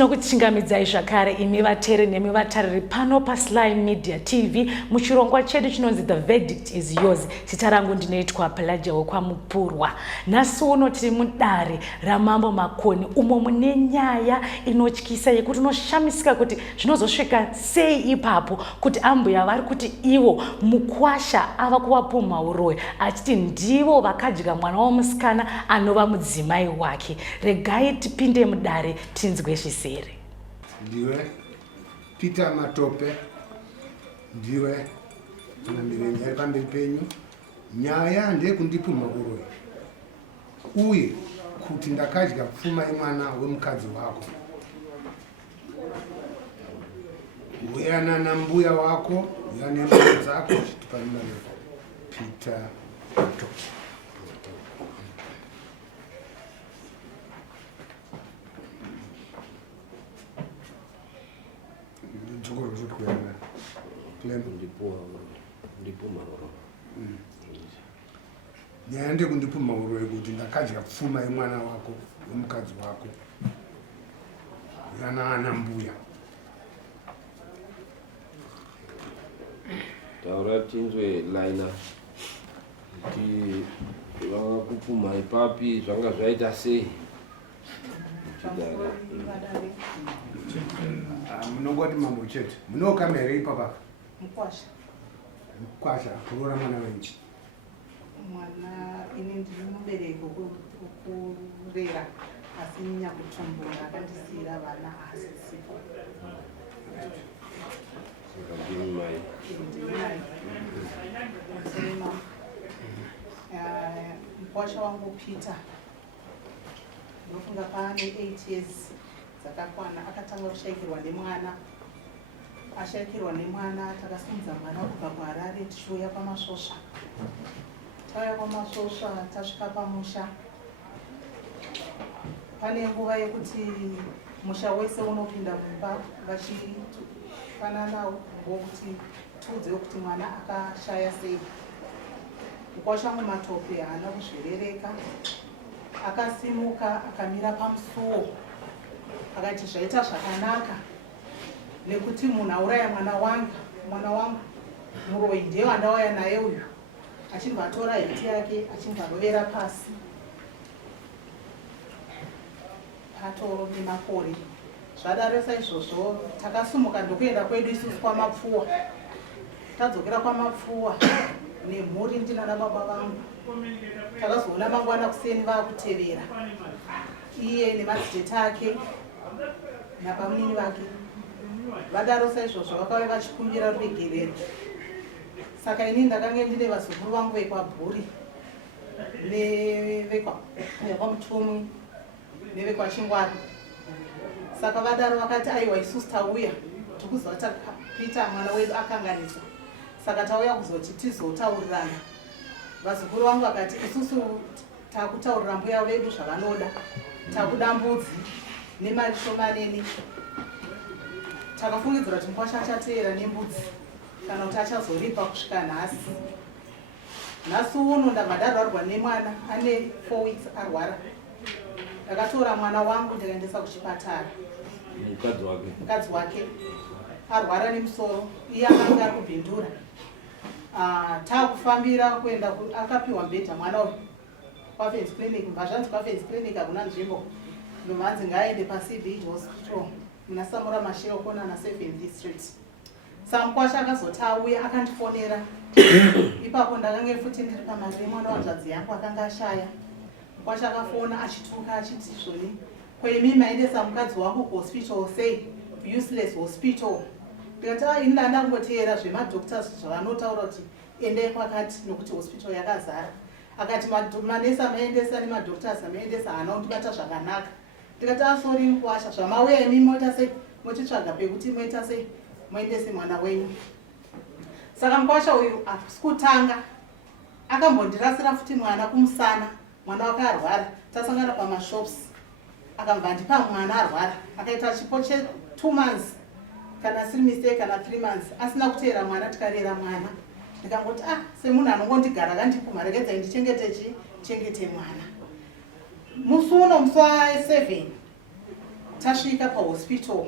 Tinokuchingamidzai zvakare imi vateri nemi vatariri pano paSly Media TV muchirongwa chedu chinonzi The Verdict is Yours. Zita rangu ndinoitwa Pelagia Wekwamupurwa. Nhasi uno tiri mudare raMambo Makoni umo mune nyaya inotyisa yekuti unoshamisika kuti zvinozosvika sei ipapo kuti ambuya vari kuti ivo mukwasha ava kuvapumha uroyi achiti ndivo vakadya mwana womusikana anova mudzimai wake. Regai tipinde mudare tinzwe zvisere. Ndiwe Peter Matope, ndiwe tunamirenye ari pamberi penyu. Nyaya ndeyekundipumha uroyi uye kuti ndakadya pfuma yemwana wemukadzi wako. Uyana nambuya wako, uyana nembuya dzako, chitupanimare Peter Matope. Nyaya ndekundipumha uroyi kuti ndakadya pfuma yemwana wako wemukadzi wako. Uyana nambuya. Taura tinzwe Laina kuti vanga kupumha ipapi zvanga zvaita sei? Munongoti mambo chete. Munokama here ipapa? Mukwasha. Mukwasha, kurora mwana wenyu. Mwana ini ndiri mubereko kurera asi nyakutumbura akandisiyira vana asi sipo. Saka ndimi mai. Mukwasha wangu Peter ndofunga paane 8 years dzakakwana akatanga kushayikirwa nemwana. Ashayikirwa nemwana takasimudza mwana kubva kuHarare tichiuya paMasvosva. Tauya paMasvosva tasvika pamusha. Pane nguva yekuti musha wese unopinda mumba vachifanana ngokuti tiudze kuti mwana akashaya sei. Mukwasha wangu Matope haana kuzvirereka. Akasimuka akamira pamusuo akati zvaita zvakanaka nekuti munhu auraya mwana wangu muroyi ndiye wandauya naye uyu. Achibva atora heti yake achibva arovera pasi patoro nemakore. Zvadaro saizvozvo takasimuka ndokuenda kwedu isusu kwaMapfuwa. Tadzokera kwaMapfuwa nemhuri ndinana baba vangu. Takazoona mangwana kuseni vaakutevera iye nemadzitete ake napamunini vake. Vadaro saizvozvo vakauya vachikumbira ruregerero. Saka ini ndakanga ndine vazukuru vangu vekwabhuri nevekwamutumwi nevekwaChingwari. Saka vadaro vakati aiwa isusu tauya tikuzoti Peter mwana wedu akanganisa. Saka tauya kuzoti tizotaurirana. Vazukuru vangu vakati isusu takutaurira mbuya vedu zvavanoda. Takuda mbudzi nemari shomaneni. Takafungidzira kuti Mukwasha achateera nembudzi kana kuti achazoripa kusvika nhasi. Nhasi uno ndabva ndarwarwa nemwana ane 4 weeks arwara. Ndakatora mwana wangu ndikaendesa kuchipatara. Mukadzi wake arwara nemusoro. Iye akanga ari kubhindura. Taakufambira kuenda akapiwa mbedha mwana uyu kwaFenzi Clinic. Mbazvanzi kwaFenzi Clinic hakuna nzvimbo. Ndomhanzi ngaaende paCBH Hospital muna Samura Mashiro kona na7th Street. Mukwasha akazoti auya akandifonera. Ipapo ndakanga futi ndiri pamari mwana wanzvadzi yangu akanga ashaya. Mukwasha akafona achituka achiti zvoni kwemi maendesa mukadzi wangu kuhospital sei useless hospital. Ndikati ini ndanda kungoteera zvemadoctors zvavanotaura kuti endei kwakati nokuti hospital yakazara. Akati manesa maendesa nemadoctors amaendesa haana kundibata zvakanaka. Ndikati sorry Mukwasha zvamauya imi moita sei mochitsvaga pekuti moita sei moendese mwana wenyu. Saka Mukwasha uyu asikutanga akambondirasira futi mwana kumusana. Mwana wake arwara tasangana pamashops akabva ndipa mwana arwara akaita chipo che2 months kana siri mistake kana 3 months asina kuteera mwana tikarera mwana. Ndikangoti semunhu anongondigara akandipumha rekedza ndichengete mwana. Musi uno musi wa7 tasvika pahospital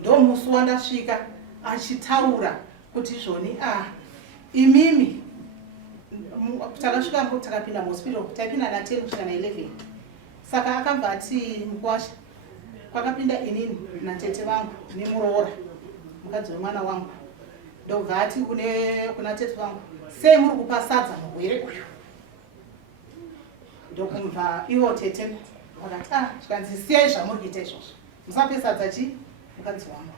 ndomusi wandasvika achitaura kuti izvoni imimi takasvika takapinda muhospital taipinda na10 kusvika na11 saka akabva ati Mukwasha kwakapinda inini natete vangu nemuroora mukadzi wemwana wangu ndobva ati kuna tete vangu sei muri kupa sadza mugwere uyu ndokumva ivo tete vakati zvikanzi siyai zvamuri kuita izvozvo musape sadza chi mukadzi wangu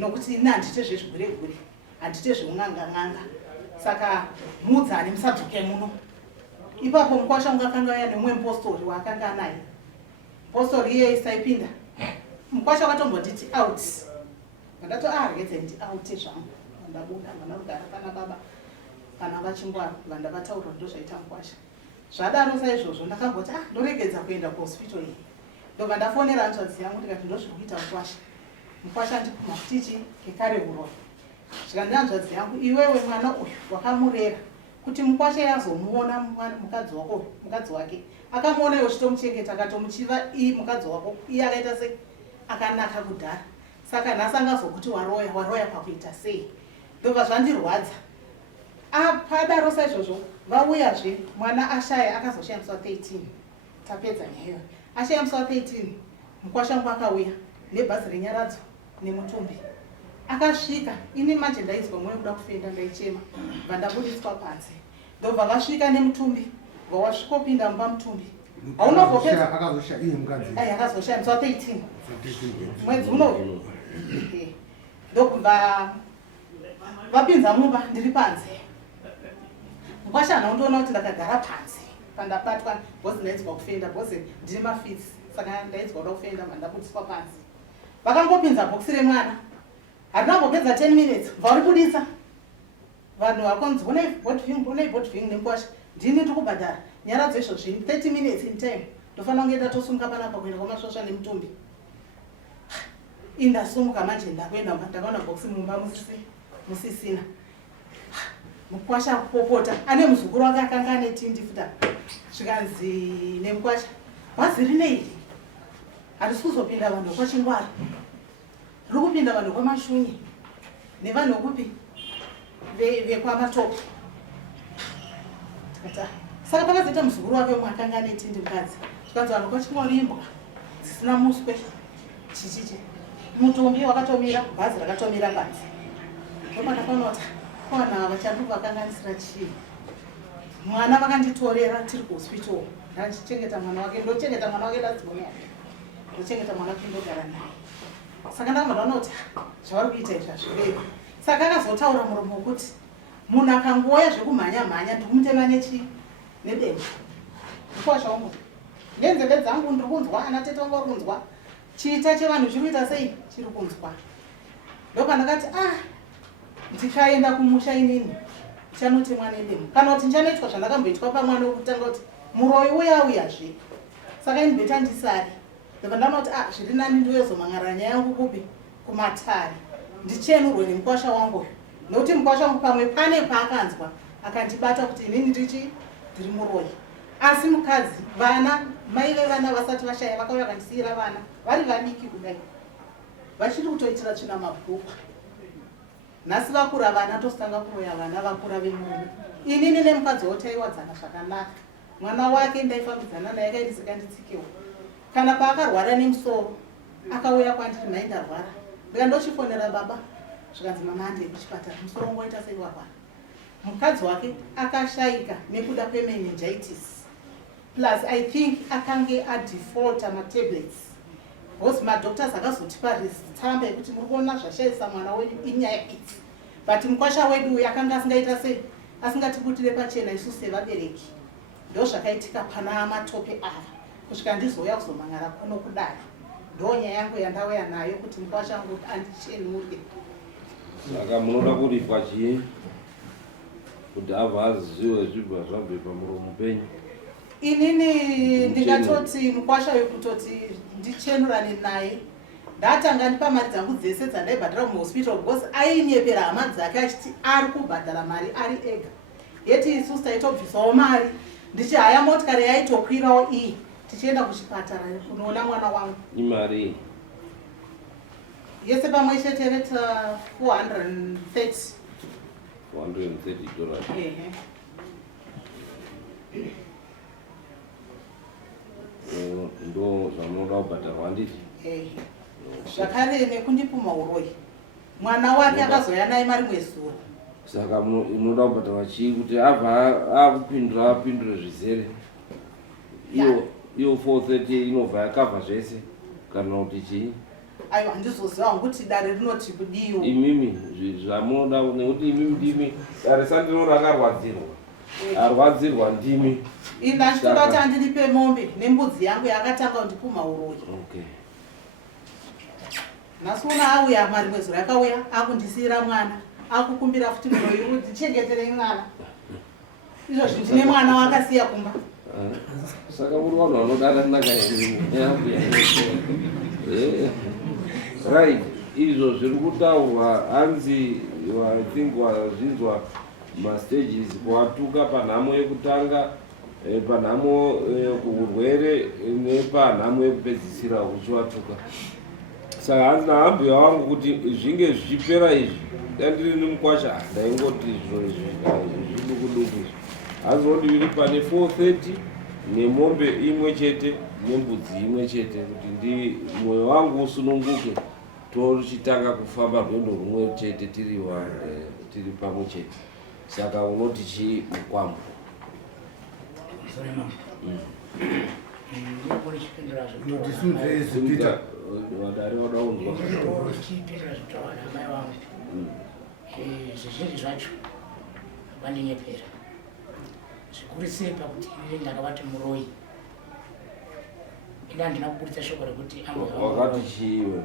nokuti ini handite zvezvigure-gure handite zveun'anga-n'anga saka mudzane musadzoke muno. Ipapo Mukwasha wangu akanga aya nemumwe mupostori waakanga anaye. Postori iye isaipinda. Mukwasha wakatombonditi out. Ndato regedze ndi out zvangu. Ndabuda vanogara pana baba kana vachingwara vanda vataura ndo zvaita Mukwasha. Zvadaro saizvozvo ndakangoti ndoregedza kuenda kuhospital iyi. Ndobva ndafonera hanzvadzi yangu ndikati ndozviri kuita Mukwasha. Mukwasha ndikuma kutichi kekare uroyi. Zvikandi hanzvadzi yangu iwewe mwana uyu wakamurera kuti Mukwasha yazomuona mukadzi wake akamuona iwe chitomuchengeta akatomuchiva mukadzi wako iye akaita sei akanaka kudhara saka nhasi angazokuti waroya pakuita sei. Ndobva zvandirwadza. Padaro saizvozvo vauyazve mwana ashaya akazoshaya musi wa13 tapedza nyayo ashaya musi wa13 Mukwasha wangu akauya nebhazi renyaradzo nemutumbi akasvika ini manje ndaizwa mwoyo kuda kufenda ndaichema vandabudiswa panze ndobva vasvika nemutumbi vawasvikopinda mumba mutumbi aunobvopedza akazosha iye mukadzi akazoshaya musi wa13 mwedzi uno ndobva vapinza mumba ndiri panze. Mukwasha hana undoona kuti ndakagara panze pandabatwa bhozi ndaidzwa kufenda bhozi ndiri mafitsi saka ndaidzwa kuda kufenda vandabudiswa panze. Vakangopinza bhokisi remwana harina kupedza 10 minutes vauri budisa vanhu vakonzi bonai botfing nemukwasha ndini tikubhadhara nyaradzo izvozvi 30 minutes in time ndofanira kunge ndatosunga panapa kuenda kwamasvosva nemutumbi. Indasumuka manje ndakuenda ndakaona bhokisi mumba musisina. Mukwasha kupopota ane muzukuru wake akanga ane tindi futa zvikanzi nemukwasha bhazi rineiri harisi kuzopinda vanhu kwachingwara riri kupinda vanhu kwamashunyi nevanhu vekupi vekwamatopi. Saka pakazoita muzukuru wake umwe akanga ane tindi mukadzi zvikanzi vanhu kwachingwara imbwa dzisina muswe chichichi mutumbi wakatomira bhazi rakatomira panze. Ndopandakaonota kwana vachandu vakanganisira chii mwana vakanditorera tiri kuhospital ndachichengeta mwana wake ndochengeta mwana wake ndadzimoni yake ndochengeta mwana wake ndogara naye. Saka ndakambodaona kuti zvavari kuita izvazvirei. Saka akazotaura muromo wekuti munhu akangoya zvekumhanya-mhanya ndikumutema nedenga. Mukwasha wangu nenzeve dzangu ndiri kunzwa ana tete vangu vari kunzwa chiita chevanhu chiri kuita sei chiri kunzwa. Ndopandakati ndichaenda kumusha inini chanotemwa nendemo kana kuti ndichanoitwa zvandakamboitwa pamwana wekutanga kuti muroyi uyazve. Saka ini bheta ndisari ndobva ndaona kuti zviri nani ndiwezomang'ara nyaya yangu kupi kumatare ndichenurwe nemukwasha wangu nokuti mukwasha wangu pamwe pane paakanzwa akandibata kuti inini ndiri muroyi. Asi mukadzi vana mai vevana vasati vashaya vakauya vakandisiyira vana vari vadiki kudai vachiri kutoitira tsvina mabhuku. Nhasi vakura vana tositanga kuroya vana vakura vemurume. Inini nemukadzi wotaiwadzana zvakanaka. Mwana wake ndaifambidzana naye akaindisika kana paakarwara nemusoro akauya kwandiri mai ndarwara ndikandochifonera baba zvikanzi mama handei kuchipatara musoro wangu waita sei warwara. Mukadzi wake akashayika nekuda kwemeningitis plus I think akange adefaulta matablets because madoctors akazotipa tsamba yekuti muri kuona zvashayisa mwana wenyu inyaya idzi but mukwasha wedu uyu akanga asingaita sei asingatiputire pachena isu sevabereki. Ndo zvakaitika pana matope ava kusvika ndizouya kuzomang'ara kuno kudai ndonyaya yangu yandauya nayo kuti mukwasha wangu andichenurwe. Saka munoda kuripwa chii kuti abva aziwe zvibva zvabve pamuromo penyu? Inini ndingatoti mukwasha wekutoti ndichenurane naye ndatanga ndipa mari dzangu dzese dzandaibhadhara muhospital because ainyepera hama dzake achiti ari kubhadhara mari ari ega yeti isusu taitobvisawo mari ndichi haya motikari yaitokwirawo iyi tichienda kuchipatara kunoona mwana wangu. Imari Yese pamwe chete reta $430. $430. Ehe. Ndo zvamunoda kubhadharwa nditi. Ehe. Zvakare nekundipuma uroi. Mwana wake akazoya naye mari mwezuro. Saka munoda kubhadharwa chii kuti abva apindure zvizere. Iyo 430 inobva yakabva zvese kana kuti chii? Aiwa handizoziva kuti dare rinoti kudiyo. Imimi zvamunoda nekuti imimi ndimi dare sandino rakarwadzirwa. Arwadzirwa ndimi. Inda ndinoda kuti andilipe mombe nembudzi yangu yakatanga kundipuma uroi. Okay. Nasuna auya mari mwezuro yakauya akundisira mwana. Akukumbira futi muroi ndichengetere mwana. Izvozvi ndine mwana wakasiya kumba. Saka muri vanhu vanodana naka right, izvo zviri kutaurwa hanzi I think wazvinzwa mastages kuwatuka panhamo yekutanga, panhamo kuurwere nepanhamo yekupedzisira uchiwatuka. Saka hanzi nahambuya wangu kuti zvinge zvichipera izvi dandiri nemukwasha ndaingoti zviro izvi zvidukuduku izvi. Hanzi wondiviri pane 430 nemombe imwe chete nembudzi imwe chete kuti ndi mwoyo wangu usununguke tochitanga kufamba rwendo rumwe chete tiri pamwe chete. Saka unoti chii mukwambo? Wadare wada unzwa zvizhinji zvacho vandinyepera zvikuru sei pakuti ini ndakavati muroi. Ina handina kuburitsa shoko rekuti wakati chiiwe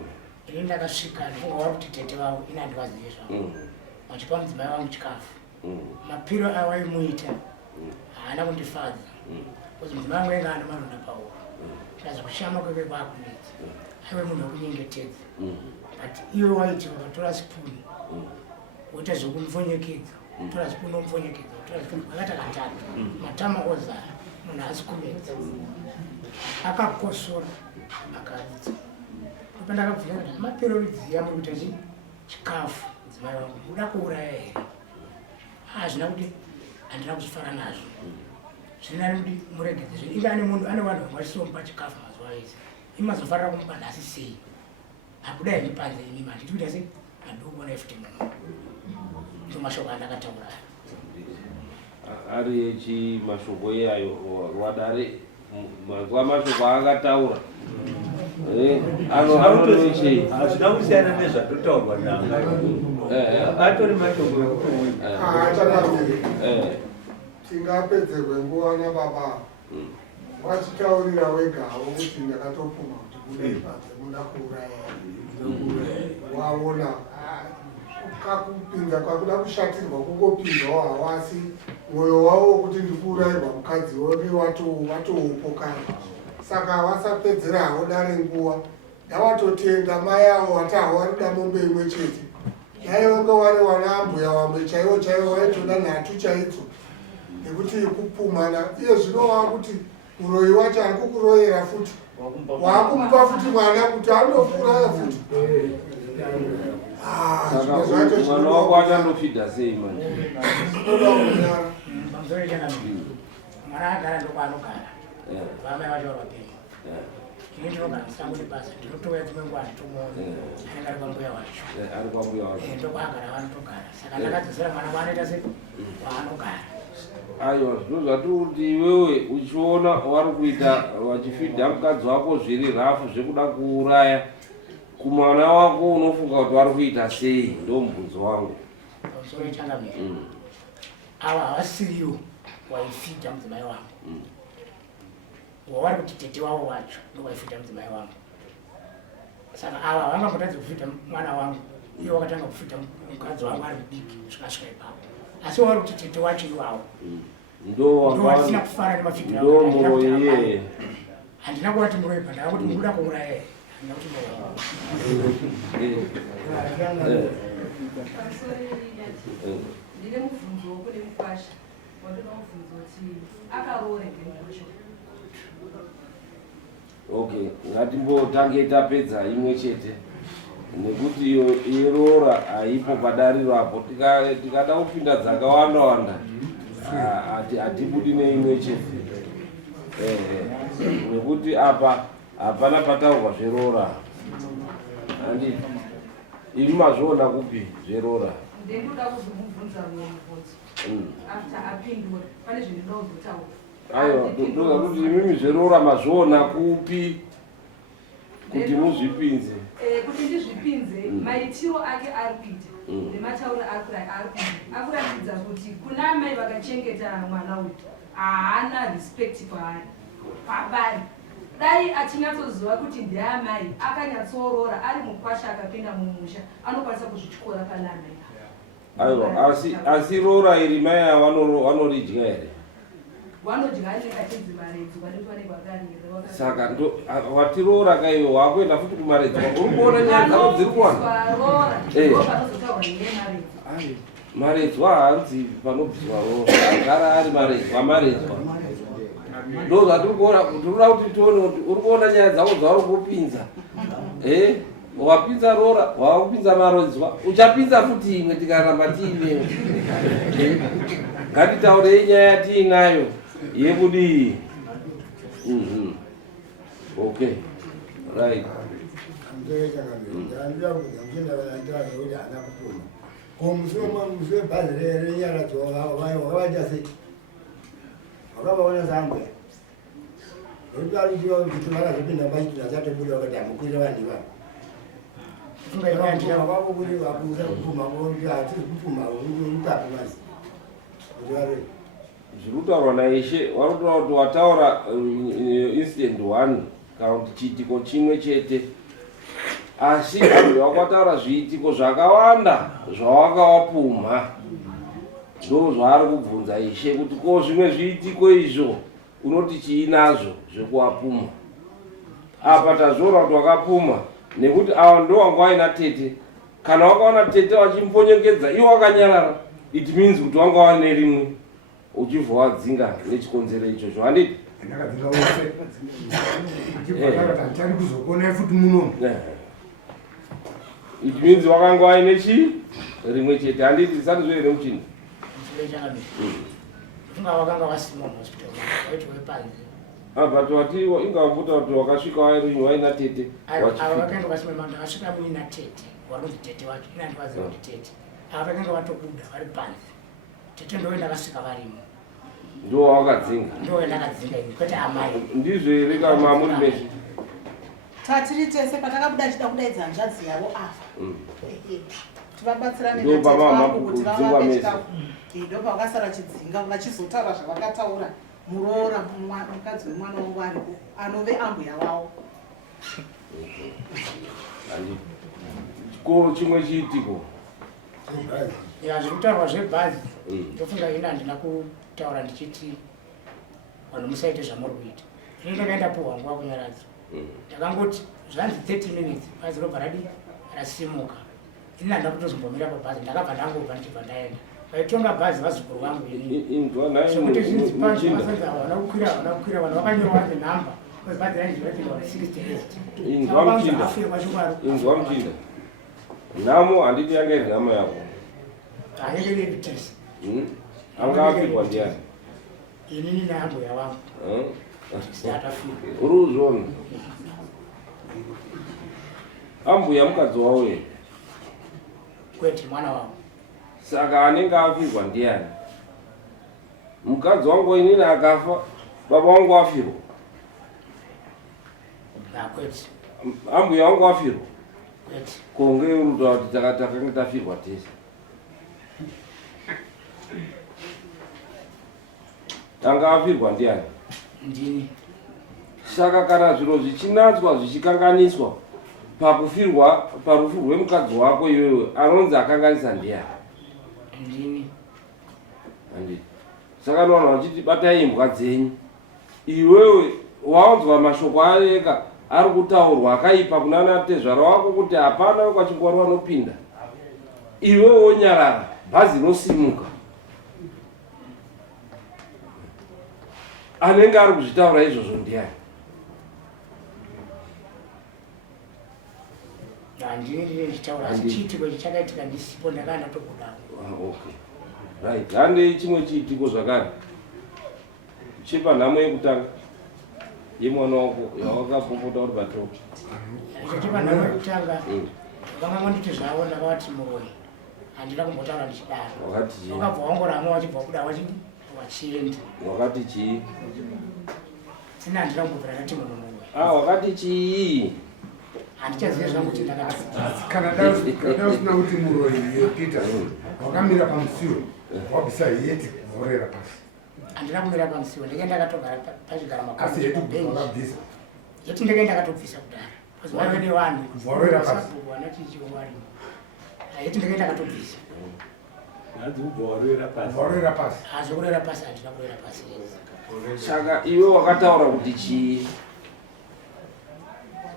ini ndakasvika ndifunga wari kuti tete vavo ina handivazive zvavo vachipa mudzimai wangu chikafu. Mapiro awaimuita haana kundifadza kuti mudzimai wangu ainge ana maronda pauro. Ndazi kushama kweke kwakunidzi aive munhu wekunyengetedza but iwe waiti wakatora sipuni woita zvekumupfonyekedza, tora sipuni omupfonyekedza, tora sipuni akata katatu matama ozara munhu haasi kumedza. Akakosora akaridza pandakabvunza kuti mapiro ridziya muri kuita chikafu mudzimai wangu uda kuuraya here? Hazvina kuti handina kuzvifara nazvo zvinani kuti muregedze zvinhu. Inga ane munhu ane vanhu vangasisomupa chikafu mazuva ese imazofarira kumupa nhasi sei? Hakudai ndipanze inimi handiti kuita sei handikuona ifuti munhu ndo mashoko andakataura ari echi mashoko iyayo wadare mazuva mashoko akataura anoichei hazvina kusiyana nezvatotaurwa nanga atori mashoko ekuti tingapedzerwe nguva nababa wachitaurira wegawo kuti ndakatopfuma kuti kudai panze muda kuuraya waona kakupinza kwakuda kushatirwa kungopinzawo hawasi mwoyo wavo wokuti ndikuurayirwa mukadzi wake watoupokana. Saka wasapedzera hawo dare nguva ndawatotenga mai avo wati hawarida mombe imwe chete yaivonge wari wanaambuya wamwe chaivo chaivo waitoda nhatu chaidzo nekuti kupumana. Iye zvinova kuti uroi wacho ari kukuroyera futi waakumupa futi mwana kuti andofuuraya futi. Mwana wako achandofidha sei manje? pamusoro chakano mwana agara ndokwaanogara vamai vacho varwapei ini ndinogara musango nebasa ndinotouya dzimwe nguva nditomuona anenge ari kwambuya wacho Ari kwambuya wacho ndokwaagara vanotogara. Saka ndakadzosera mwana kwaanoita sei kwaanogara. aiwa zvino zvatiuti iwewe uchiona wari kuita wachifidha mukadzi wako zviri rafu zvekuda kuuraya kumwana wako unofunga kuti wari kuita sei? Ndo mubvunzo wangu. Pamusoro changamira ava havasiriwo waifidha mudzimai wangu wavari kuti tete wavo wacho ndo waifidha mudzimai wangu. Saka ava havangambotadzi kufidha mwana wangu iye wakatanga kufidha mukadzi wangu ari mudiki zvikasvika ipapo, asi wavari kuti tete wacho ivavo ndo vasina kufara nemafidhiro. Ndo muroi iye handina kuvati muroi pa ndava kuti mukuda kuuraya here handina kuti ndine mubvunzo wokune mukwasha wandoda mubvunzo kuti akaroore ngemosho Okay, ngatimbotange tapedza imwe chete nekuti irora haipo padariro apo. Tikada kupinda dzakawanda hatibudi neimwe chete. Nekuti apa hapana pataurwa zverora. Handiti imi mazviona kupi zverora? Ndendoda kuzomubvunza mumwe mubvunzo after apindura pane zvinoda kuzotaura. Aiwa, ndoda kuti imimi zverora mazviona kupi kuti muzvipinze? Kuti ndizvipinze maitiro ake ari kuita nematauro akuratidza kuti kuna amai vakachengeta mwana uyu haana respect kwaari pabari. Dai achinatsoziva kuti ndeamai akanyatsorora ari mukwasha akapinda mumusha anokwanisa kuzvityora pana amai. Aiwa, asi rora iri mai vanoridya here? Vanodya nekachinzi maredzi vanoti vanenge vakarira. Saka watirora kaiwe wakuenda futi kumaredzi uri kuona nyaya dzavo dziri kuwana? Panozotaura nemaredzi. Maredzwa haanzi panobviswa rora, agara ari maredzwa maredzwa. Ndo zvatirikuona tirikuda kuti tione kuti uri kuona nyaya dzavo dzauri kupinza. Wapinza rora, wakupinza maredzwa, uchapinza futi imwe tikaramba tiinewo. Ngatitaurei nyaya tiinayo yekudii. Okay, right. Zvirutaurwa naishe varikutaura kuti wataura incident 1 kana kuti chiitiko chimwe chete, asi wakataura zviitiko zvakawanda zvawakawapumha. Ndo zvaari kubvunza ishe kuti ko zvimwe zviitiko izvo unoti chiinazvo zvekuwapumha. Apa tazviona kuti wakapumha nekuti ava ndo wanga waina tete. Kana wakaona tete wachimbonyengedza iwo wakanyarara, it means kuti wanga waine rimwe uchibva wadzinga nechikonzero ichocho. Handiti? It means wakanga waine rimwe chete. Handiti zisati zvoere muchini? But wati ingamvuta kuti wakasvika wairinywa waina tete. Wakaenda kwasimamanda asvika muina tete. Waruti tete wacho inandivaziva kuti tete. Vakanga vatobuda vari panze. Tete ndoenda kasvika varimo. Ndo wakadzinga. Ndo ndakadzinga ini kwete amai. Ndizvo here kama muri meshe. Tatiri tese patakabuda achida kudaidza hanzvadzi yavo afa. Tivabatsirane Ndo vangu kuti vavapetikapo. Ndo pavakasara chidzinga vachizotaura zvavakataura. Murora mukadzi wemwana wavo aripo anove ambuya wavo. Ko chimwe chiitiko zvekutaurwa zvebhazi ndofunga ina handina kutaura ndichiti vanhu musaite zvamuri kuita. Inenge ndaendapuhwa nguva kunyaradza. Ndakangoti zvanzi 30 minutes bhazi robva rasimuka. Ini handina kutozombomira pabhazi, ndakabva ndangobva ndichibva ndaenda. Vaitonga bhazi vazukuru vangu zvekuti zvinzi panzi vasanzi havana kukwira vanhu vakanyorwa nenhamba kwebhazi rainziratinga 68. Inzwa muchinda. Nhamo handiti yanga iri nhamo yako. Hanenge iri tesi. Anga apirwa ndiani? Inini naambuya vangu. Uri uzvona. Ambuya mukadzi wavo here? Kwete mwana wangu. Saka anenge afirwa ndiani? Mukadzi wangu inini akafa, baba wangu afirwa. Kwete. Ambuya wangu afirwa. Kwete. Konge urutaura kuti takanga tafirwa tese. Anga afirwa ndiani? Ndini. Saka kana zviro zvichinatswa zvichikanganiswa pakufirwa parufu rwemukadzi wako iwewe anonzi akanganisa ndiani? Ndini. Handiti. Saka vanhu vachiti batai imbwa dzenyu. Iwewe waunzwa mashoko areka ari kutaurwa akaipa kunana tezvara wako kuti hapana kwachingwari vanopinda. Iwewe wonyarara, bhazi rosimuka. Anenge ari kuzvitaura izvozvo ndiani? handini ndichitaura asi chiitiko chichakaitika ndisipo ndakaenda tokudawo. Okay. Right. Hande chimwe chiitiko zvakare. Chipa nhamo yekutanga. Yemwana wako yawakapopota uri paTopi. Chipa nhamo yekutanga. Vakanga nditi zvavo ndakavati muroyi. Handina kumbotaura ndichidaro. Wakati chii? Wakabva wangorama wachibva kuda wachienda. Wakati chii? Sina handina kumbobvira ndati muroyi. Wakati chii? Handichaziva zvangu kuti kana dausina kuti muroyi Peter wakamira pamusiwo wabvisa heti vorera pasi. Handina kumira pamusiwo ndakaenda ndakatogara pachigara Asi heti wakabvisa. Heti ndakaenda ndakatobvisa kudara. Pazuva vene vanhu vorera pasi. Wana chichiwari. Heti ndakaenda ndakatobvisa. Vorera pasi. Hazokurera pasi handina kurera pasi. Saka iwe wakataura kuti chii?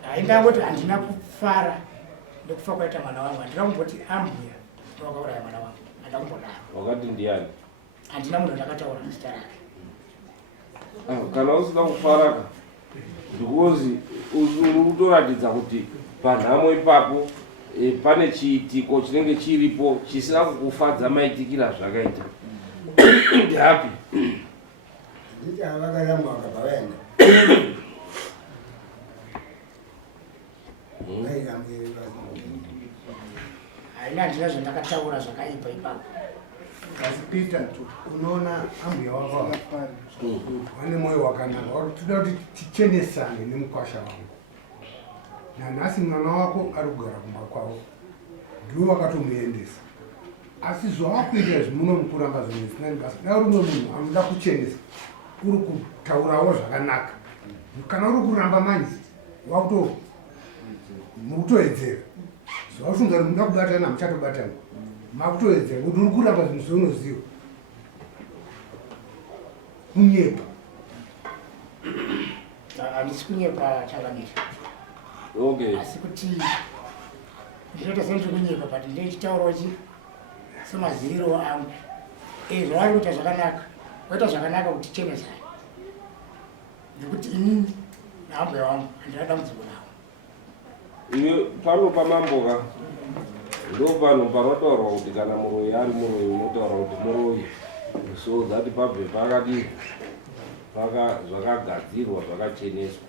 Haindangoti handina kufara nekufa kwaita mwana wangu. Handina kumboti ambuya wakauraya mwana wangu. Handina kumbodaro. Wakati ndiani? Handina munhu ndakataura zita rake. Kana usina kufaraka ndikuzi uri kutoratidza kuti panhamo ipapo pane chiitiko chinenge chiripo chisina kukufadza maitikira zvakaita. Ndihapi? Ndichavakaramba vakabva vaenda. Haina handina zvandakataura zvakaipa ipapo. Asi Peter, unoona ambuya wako vane mwoyo wakanaka. Toda kuti tichenesane nemukwasha wangu. Nanhasi mwana wako ari kugara kumba kwavo. Ndiwo wakatomuendesa. Asi zvavakuita zvimunomukuramba zvinhu zvisina basa. Da uri umwe munhu anoda kuchenesa. Uri kutaurawo zvakanaka. Kana uri kuramba manje mukutoedzera. Zvaufunga kuti muda kubatana muchatobatana. Makutoedzera kuti uri kuramba zvinhu zvaunoziva. Kunyepa. Handisi kunyepa Changamire. Okay. Asi kuti ndinoita sendiri kunyepa but ndechitaurawo semaziviro angu. Zvavari kuita zvakanaka. Waita zvakanaka kuti tichenesane. Nekuti inini naambuya wangu handina dambudziko navo. Iwe pano pamamboka ndo panhu panotaurwa kuti kana muroyi ari muroyi unotaura kuti muroyi. So that pabve pakadii zvakagadzirwa zvakacheneswa.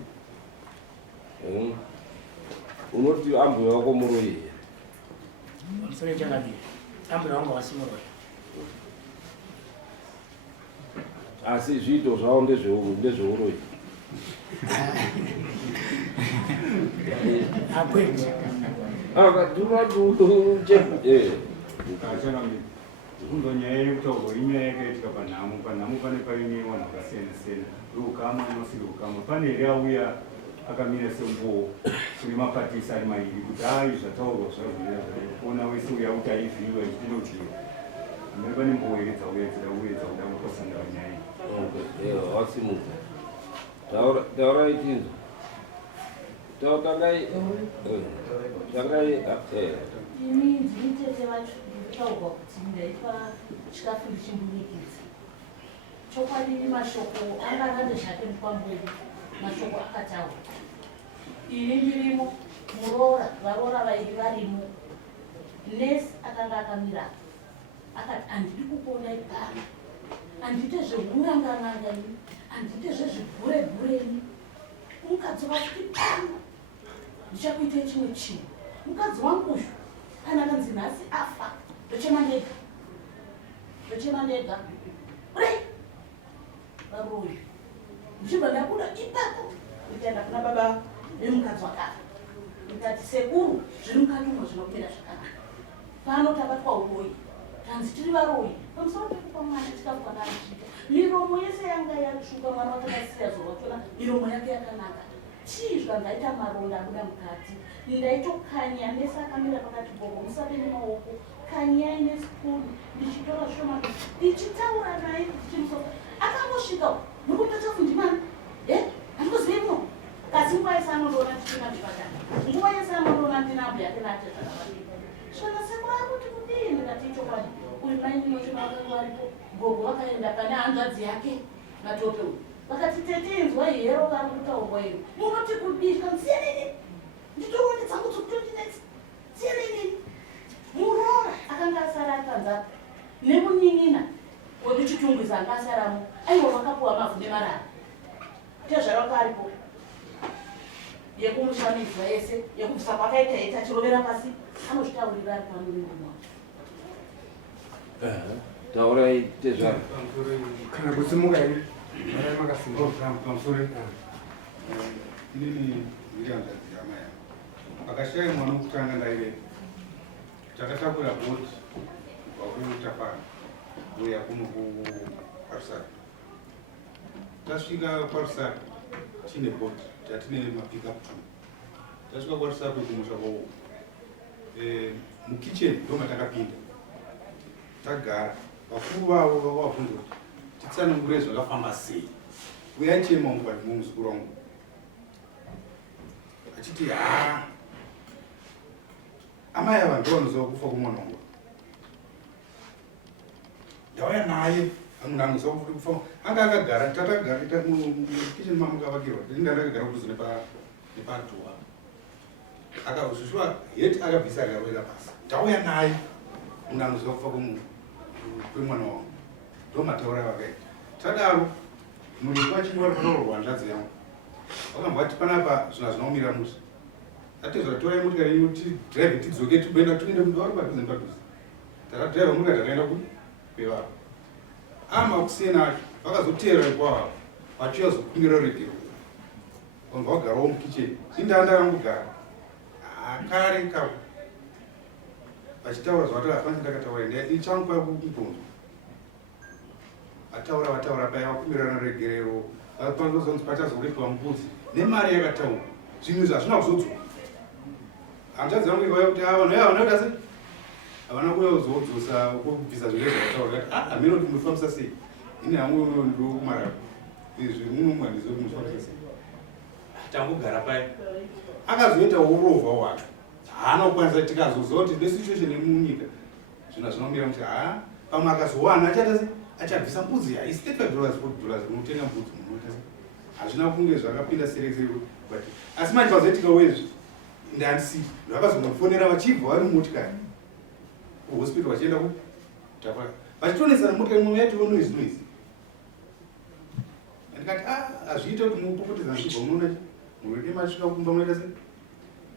Unoti ambuya wako muroyi here? Musore Changamire. Ambuya wangu hasi muroyi. Asi zviito zvavo ndezveuroyi. Hakwete. Kundo nyaya yekutaurwa inyaya yakaitika panhamo pane paine vanhu vakasiyana-siyana. Rukama inosi rukama. Pane here auya akamira sembowo kune mapatisi ari mairi kuti zvataurwa zvazvira kuona wese uya kuti aivhiyiwa ichitenda kuti mari pane mbowo here dzauya dzauda kutosangana nyaya. Wasimudza. Taurai tinzo. Tangai. Ini ndinitete vacho ndikutaurwa kuti ndaipa chikafu ndichimbunikidza. Chokwadi mashoko angarande zvake mupamberi, mashoko akataura. Ini ndirimo, muroora, varoora vairi varimo. Nesi akanga akamira akati handidi kukuonai pano. Handite zvehunganga-nganga ini, handite zvezvibhure-bhure ini. Mukadzi kuti pano ndichakuitai chimwe chinhu. Mukadzi wangu uyu kana akanzi nhasi afa ndochema ndega urei varoyi ndichibva ndabuda ipapo ndikaenda kuna baba vemukadzi wakafa ndikati sekuru zviri mukati umo zvinopera zvakanaka pano tabatwa uroyi tanzi tiri varoyi pamusoro pekupa mwana tikafana achiita miromo yese yanga yatsvuka mwana watakasiya zovachona miromo yake yakanaka chii zvandaita maronda abuda mukati ndaitokanya nese akamira pakati bhoko musapende maoko kanyai nesipuni ndichitora zvishoma ndichitaura naye ndichimusoka akangosvika nokutatafu ndimani handikoziveimo kasi nguva yese anondoona tichina chipatara nguva yese anondoona ndinambo yake nate zvakavadii zvona sekuru ari kuti kudii ndikati chokwadi uyu mai ndinochona vakanga varipo bhoko vakaenda pane hanzvadzi yake natope uyu vakati tete inzwa ihero kari kutaurwa iro munoti kudii kansiyenini nditoone dzangu dzokutondinetsa Tsienini. Murora akanga asara akanza nemunyin'ina wekuchitungwiza anga asaramo. Aiwa vakapuwa mavhu nemarara. Tezvarakaripo. Yekumushamidzwa yese, yekubvisa kwakaita ita chirovera pasi, anozvitaurira ari pano nenguva. Taurai tezvaro. Kana kusimuka ine marai makasimba pamusoro inini ndirianzadzi amaya pakashaya mwana wokutanga ndaire takatakura bhoti wakuutafana uya kuno kuparusari. Tasvika parusari tine bhoti tatine mapikup 2. Tasvika parusari kumusha kwavo mukicheni ndo matakapinda tagara. Vakuru vavo vakavabvunza kuti titsanangure zvakafamba sei. Uyachema mungwani mumuzukuru wangu achiti amai ava ndovanoziva kufa kwemwana wangu. Ndauya naye amuna anoziva kufa anga akagara tatagara mukicheni mamukavakirwa ndinda ndakagara kuduze nepadhuwa akazvishwa heti akabvisa akawera pasi. Ndauya naye amuna anoziva kufa kwemwana wangu ndomataura vakaita. Tadaro muripo wachingwari panourwa hanzvadzi yangu vakambwa kuti panapa zvina zvinomirira musha atezva torai motikari ino tidhiraivhe tidzoke tigoenda tuende vari padhuze nepadhuze. Takadhiraivha motikari takaenda kwevavo makusena acho vakazoteera kwavo vachiuya zokumbira regero vanhu vagarawo mukicheni indanda rangogara kare kavo vachitaura zvavatakafanisi ndakataura ichangu kwai kubvunzo vataura paya vakumbirana regerero vanozonzi pachazoripwa mbudzi nemari yakataura zvinhu izvi hazvina kuzodzoka. Hanzvadzi vangu ikauya kuti vanhu vanoda sei havana kuuya kuzodzosa kubvisa zvinhu zvakataura kati hamino kuti munofambisa sei ini hangu ndokumara izvi munomwe handizivi kuti munofambisa sei. Tangogara paya akazoita urovha hwake haana kukwanisa tikazoziva kuti nesituation yemunyika zvinhu zvinomira kuti pamwe akazowana achaita sei achabvisa mbudzi haisi $35 $40 unotenga mbudzi munota sei hazvina kunge zvakapinda sereseri asi manje pazoitika wezvi ndandisi vakazongofonera vachibva vari mumotikari kuhospital vachienda kutapara vachitonesana motikari mumwe yatiwo noizi ndikati hazviita kuti mupopotedza nzvibva munoona murwede masvika kumba munoita sei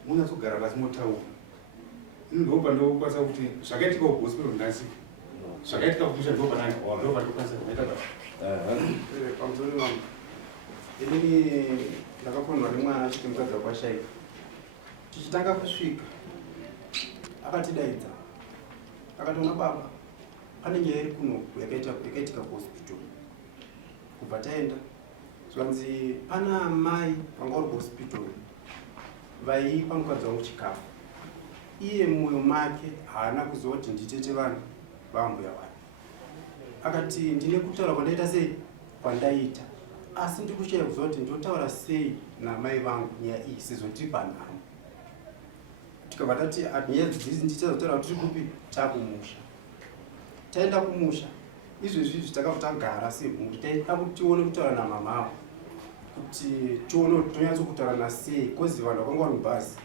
munyatsogara pasi motaura. Ini ndopa ndokwanisa kuti zvakaitika kuhospital ndasi zvakaitika kumusha ndopandokwanisa kuita pamusoro wangu inini ndakaponwa nemwana achiti mukadzi wakwashaika tichitanga kusvika akatidaidza akationa baba pane nyaya iri kuno yakaitika kuhospital. Kubva taenda zvanzi pana amai vanga vari kuhospital vaipa mukadzi wangu chikafu. Iye mumwoyo make haana kuziva kuti nditete vanhu vambuya vanhu. Akati ndine kutaura kwandaita sei kwandaita asi ndiri kushaya kuziva kuti ndotaura sei namai vangu nyaya iyi sezotipa nhamo. Tikabva tati nyaya dzidzi ndichazotaura kuti tiri kupi takumusha. Taenda kumusha izvezvi takabva tagara semhuri taida kuti tione kutaura namamavo kuti tione kuti tonyatsokutaura nasei kozi vanhu vakanga vari mubhazi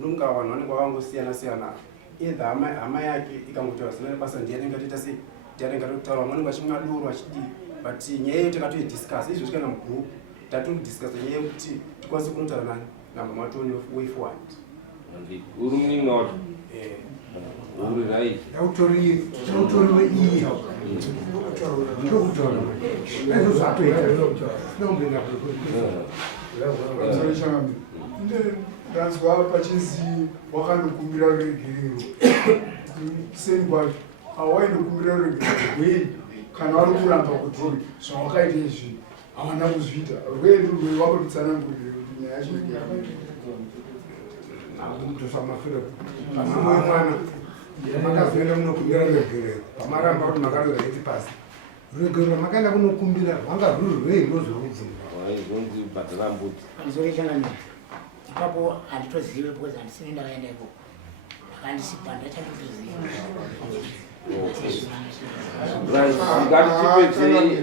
nunga vanhu vanenge vavangosiyana siyana either hama yake ikangotaura zina nebasa ndiyanenge atoita sei ndiyanenge atokutaura vamwe vanenge vachimwa doro vachidii but nyaya iyo takatoidiscuss izvo zvikaenda mugroup tatodiscussa nyaya yekuti tikwanise kunotaura namama toni weifoward. Uri muningi wacho uri right tautoriwe iyi ndokutaura izvo zvatoita ndanzwa pachinzi wakanokumbira regerero seni kwacho hawaindokumbira regerero rwei kana wari kuramba kudhori zvawakaita izvi havana kuzviita rwedu rwewakotitsanangurire kuti nyaya yacho nakutosamafira pasimwe mwana makazoenda munokumbira regerero pamaramba kuti makaroza iti pasi regerero makaenda kunokumbira rwanga rwuri rwei ndozvorudzirwa waizonzi bhadhara mbudzi andizorechanganya ipapo handitozive because handisini ndakaendeko akandisipa ndachandotoziva ngatitipedzei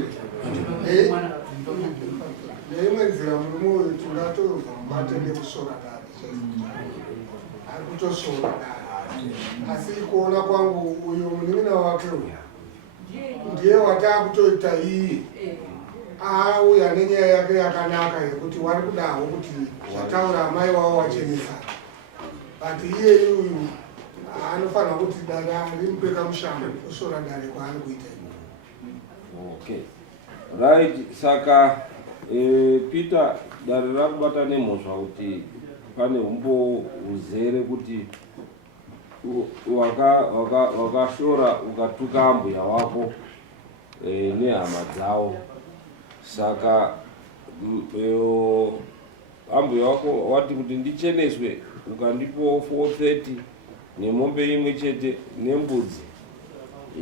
neimwe nzira murume wetu ngatorwa matende kusora kare ari kutosora dare. Asi kuona kwangu uyu munin'ina wake uyu ndiye watakutoita iye auya nenyaya yake yakanaka yekuti wari kudawo kuti zvataura amai wavo wachenesa, but iye uyu anofanira kuti dare rimupe kamushambo kusora dare kwaari kuita. Okay, right. Saka Peter, dare rakubata nemhosva kuti pane umbo uzere kuti wakashora ukatuka ambuya wako nehama dzawo. Saka ambuya wako wati kuti ndicheneswe ukandipo 430 nemombe imwe chete nembudzi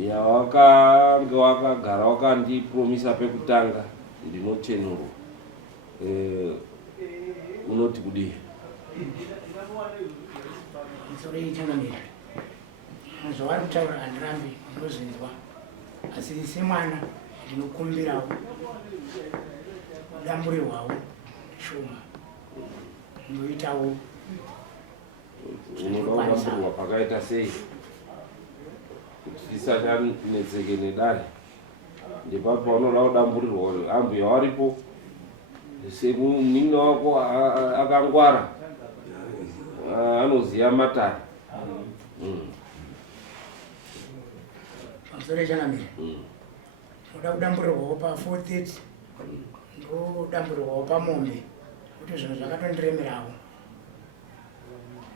yawakanga wakagara wakandipromisa pekutanga ndinochenurwa. Unoti kudii? Sorry, gentlemen. Muzowari kutaura handirambi ndinozinzwa, asi semwana ndinokumbirawo damburirwawo shoma ndinoitawo. Unoda kudamburirwa pakaita sei? Kuti tisachanetseke nedare ndipo paunoda kudamburirwa. Ambuya waripo, semun'ina wako akangwara, anoziya matare. Pamusoro chanamira ndoda kudamburirwawo pa 430 ndodamburirwawo pamombe kuti zvinhu zvakatondiremerawo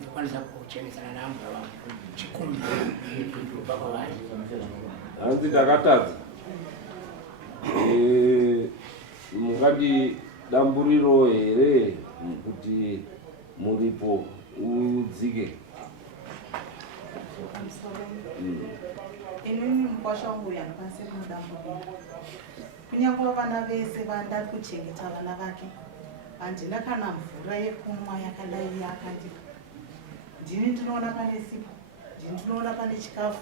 ndokwanisa kuchenesana neambuya wangu chikumbiro kubva kwavari. Hanzi ndakatadza. Mungati damburiro here kuti muripo udzike? Inini mukwasha wangu uyu handikwanisi kumudamburira. Kunyange vana vese vandari kuchengeta vana vake, handina kana mvura yekumwa yakadai yakandipa. Ndini ndinoona pane sipo, ndini ndinoona pane chikafu.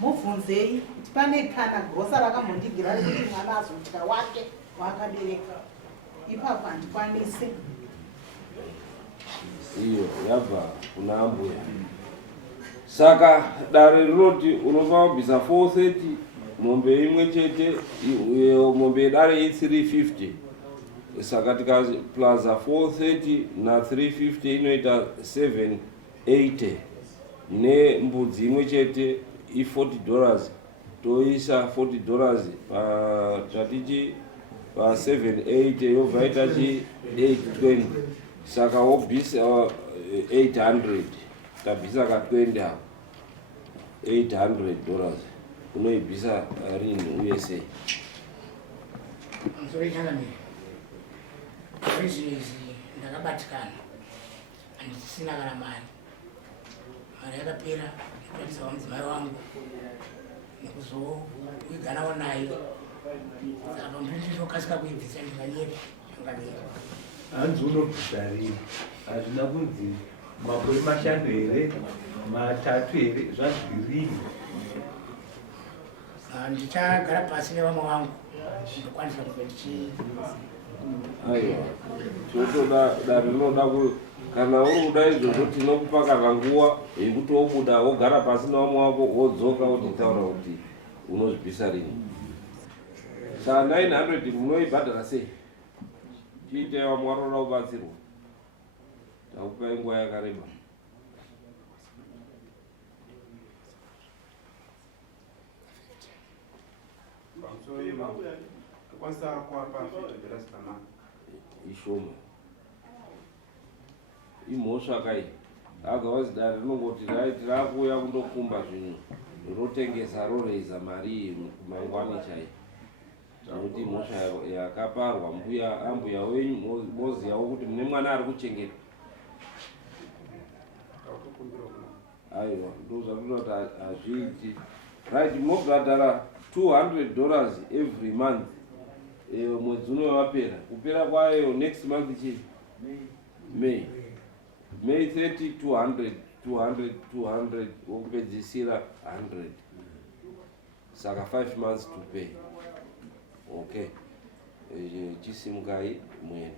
Mubvunzei kuti pane kana grosa rakambondigira rekuti mwana azodya wake waakabereka. Ipapo handikwanisi. Iyo yabva kuna ambuya. Saka dare rinoti unofanira kubvisa 430 mombe imwe chete, mombe dare i350. Saka tikaplaza 430 na 350 inoita 780. Nembudzi imwe chete i$40. Toisa $40 pa tatichi pa 780 yobva yaita chi 820. Saka wobvisa 800. Tabvisa ka 20 apo $800 unoibvisa rini USA. Sorry, chanamira izvi ndakabatikana, handisina kana mari yakapera kutariswa mudzimai wangu nekuzoiganawo naye. Saka pamupindizokasika kuibvisa ndinganyepa ndinganyepa. Hanzi unobvisa rini? Hazvina kunzi makore mashanu here, matatu here, zvazvirini. Ndichagara pasi nevamwe vangu ndokwanisa kuve ndichi. Aiwa, chotoda dare rinoda kana uri kuda izvozvo tinokupa kana nguva yekuti wobuda wogara pasi nevamwe wako wodzoka wotitaura kuti unozvibvisa rini. Saa 900 munoibhadhara sei? Tiite vamwe varoda kubatsirwa. Takupai nguva yakareba. Kwanza kuapa $50 kama ishoma. Imhosva kai. Otherwise dare rinongoti rakuuya kundokumba zvinhu rinotengesa roreza mari mangwani chai. Nokuti imhosva yakaparwa ambuya wenyu moziyawo kuti mune mwana ari kuchengeta. Aiwa, ndozvakuti hazviiti. Right, mobhadhara $200 every month. Mwedzi unovapera. Kupera kwayo next month chii? May 30, 200, wokupedzisira 100. Saka 5 months to pay. Okay. Chisimukai muende.